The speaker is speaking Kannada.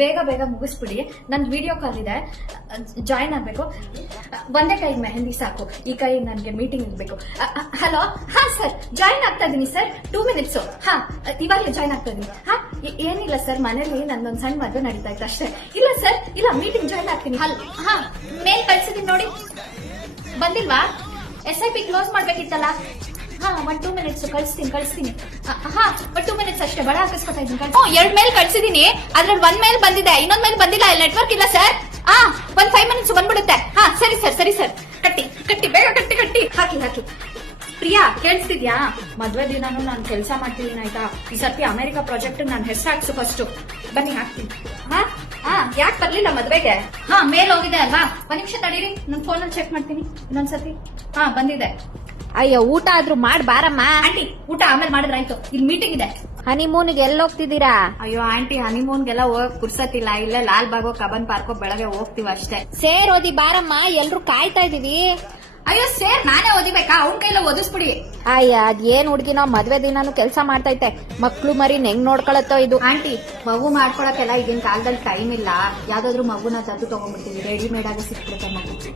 ಬೇಗ ಬೇಗ ಮುಗಿಸ್ಬಿಡಿ. ನನ್ ವಿಡಿಯೋ ಕಾಲ್ ಇದೆ, ಜಾಯಿನ್ ಆಗ್ಬೇಕು. ಒಂದೇ ಕೈ ಮೆಹಂದಿ ಸಾಕು, ಈ ಕೈ ನನ್ಗೆ ಮೀಟಿಂಗ್ ಇರ್ಬೇಕು. ಹಲೋ, ಹಾ ಸರ್, ಜಾಯಿನ್ ಆಗ್ತಾ ಇದೀನಿ ಸರ್, 2 minutes. ಹಾ, ಇವಾಗಲೇ ಜಾಯಿನ್ ಆಗ್ತಾ ಇದೀನಿ. ಹಾ, ಏನಿಲ್ಲ ಸರ್, ಮನೇಲಿ ನನ್ನೊಂದ್ ಸಣ್ಣ ಮದುವೆ ನಡೀತಾ ಇತ್ತು ಅಷ್ಟೇ. ಇಲ್ಲ ಸರ್, ಇಲ್ಲ, ಮೀಟಿಂಗ್ ಜಾಯಿನ್ ಆಗ್ತೀನಿ. ಹಾ, ಮೇಲ್ ಕಳ್ಸಿದೀನಿ ನೋಡಿ. ಬಂದಿಲ್ವಾ? SIP ಕ್ಲೋಸ್ ಮಾಡ್ಬೇಕಿತ್ತಲ್ಲ. ಹಾ, 1-2 minutes ಕಳಿಸ್ತೀನಿ. ಹಾ, 2 minutes ಅಷ್ಟೇ, ಬಡ ಹಾಕಿಸ್ಕೊತಾ ಇದ್ದೀನಿ. 2 ಮೇಲ್ ಕಳ್ಸಿದೀನಿ, ಅದ್ರಲ್ಲಿ 1 ಮೇಲ್ ಬಂದಿದೆ, ಇನ್ನೊಂದ್ ಮೇಲ್ ಬಂದಿಲ್ಲ. ಇಲ್ಲಿ ನೆಟ್ವರ್ಕ್ ಇಲ್ಲ ಸರ್. ಒಂದ್ 5 minutes ಬಂದ್ಬಿಡುತ್ತೆ. ಹಾ, ಸರಿ ಸರ್. ಕಟ್ಟಿ ಬೇಗ ಕಟ್ಟಿ. ಹಾಕಿ. ಪ್ರಿಯಾ, ಕೇಳಿಸ್ತಿದ್ಯಾ? ಮದ್ವೆ ದಿನಾನು ನಾನು ಕೆಲಸ ಮಾಡ್ತಿದ್ದೀನಿ ಆಯ್ತಾ. ಈ ಸರ್ತಿ ಅಮೆರಿಕಾ ಪ್ರಾಜೆಕ್ಟ್ ನಾನು ಹೆಸರು ಹಾಕ್ಸು ಫಸ್ಟ್. ಬನ್ನಿ ಹಾಕ್ತೀನಿ. ಹಾ, ಯಾಕೆ ಬರ್ಲಿಲ್ಲ ಮದ್ವೆಗೆ? ಹಾ, ಮೇಲ್ ಹೋಗಿದೆ ಅಲ್ವಾ? 1 ನಿಮಿಷ ತಡೀರಿ, ನನ್ ಫೋನಲ್ಲಿ ಚೆಕ್ ಮಾಡ್ತೀನಿ ಇನ್ನೊಂದ್ಸತಿ. ಹಾ, ಬಂದಿದೆ. ಅಯ್ಯೋ, ಊಟ ಆದ್ರೂ ಮಾಡ್ ಬಾರಮ್ಮ. ಆಂಟಿ, ಊಟ ಆಮೇಲೆ ಮಾಡಿದ್ರಾಯ್ತು, ಇಲ್ಲಿ ಮೀಟಿಂಗ್ ಇದೆ. ಹನಿಮೂನ್ಗೆ ಎಲ್ಲಿ ಹೋಗ್ತಿದ್ದೀರಾ? ಅಯ್ಯೋ ಆಂಟಿ, ಹನಿಮೂನ್ಗೆಲ್ಲ ಹೋಗಕ್ ಪುರ್ಸತ್ತಿಲ್ಲ. ಇಲ್ಲೇ ಲಾಲ್ ಬಾಗೋ ಕಬನ್ ಪಾರ್ಕೋ ಬೆಳಗ್ಗೆ ಹೋಗ್ತೀವಿ ಅಷ್ಟೇ. ಸೇರೋದಿ ಬಾರಮ್ಮ, ಎಲ್ರು ಕಾಯ್ತಾ ಇದೀವಿ. ಅಯ್ಯೋ ಸೇರ್ ನಾನೇ ಓದಿಬೇಕಾ? ಅವ್ನ ಕೈಲ ಓದಿಸ್ಬಿಡಿ. ಅಯ್ಯ, ಅದೇನ್ ಹುಡ್ಗಿನೋ ಮದ್ವೆ ದಿನಾನು ಕೆಲ್ಸ ಮಾಡ್ತೈತೆ. ಮಕ್ಳು ಮರಿ ಹೆಂಗ್ ನೋಡ್ಕೊಳತ್ತೋ ಇದು. ಆಂಟಿ, ಮಗು ಮಾಡ್ಕೊಳಕ್ಕೆಲ್ಲ ಈಗಿನ ಕಾಲದಲ್ಲಿ ಟೈಮ್ ಇಲ್ಲ. ಯಾವ್ದಾದ್ರು ಮಗುನ ತದ್ದು ತಗೊಂಡ್ಬಿಡ್ತೀವಿ, ರೆಡಿಮೇಡ್ ಆಗಿ ಸಿಕ್ಬಿಡುತ್ತೆ ಮಗು.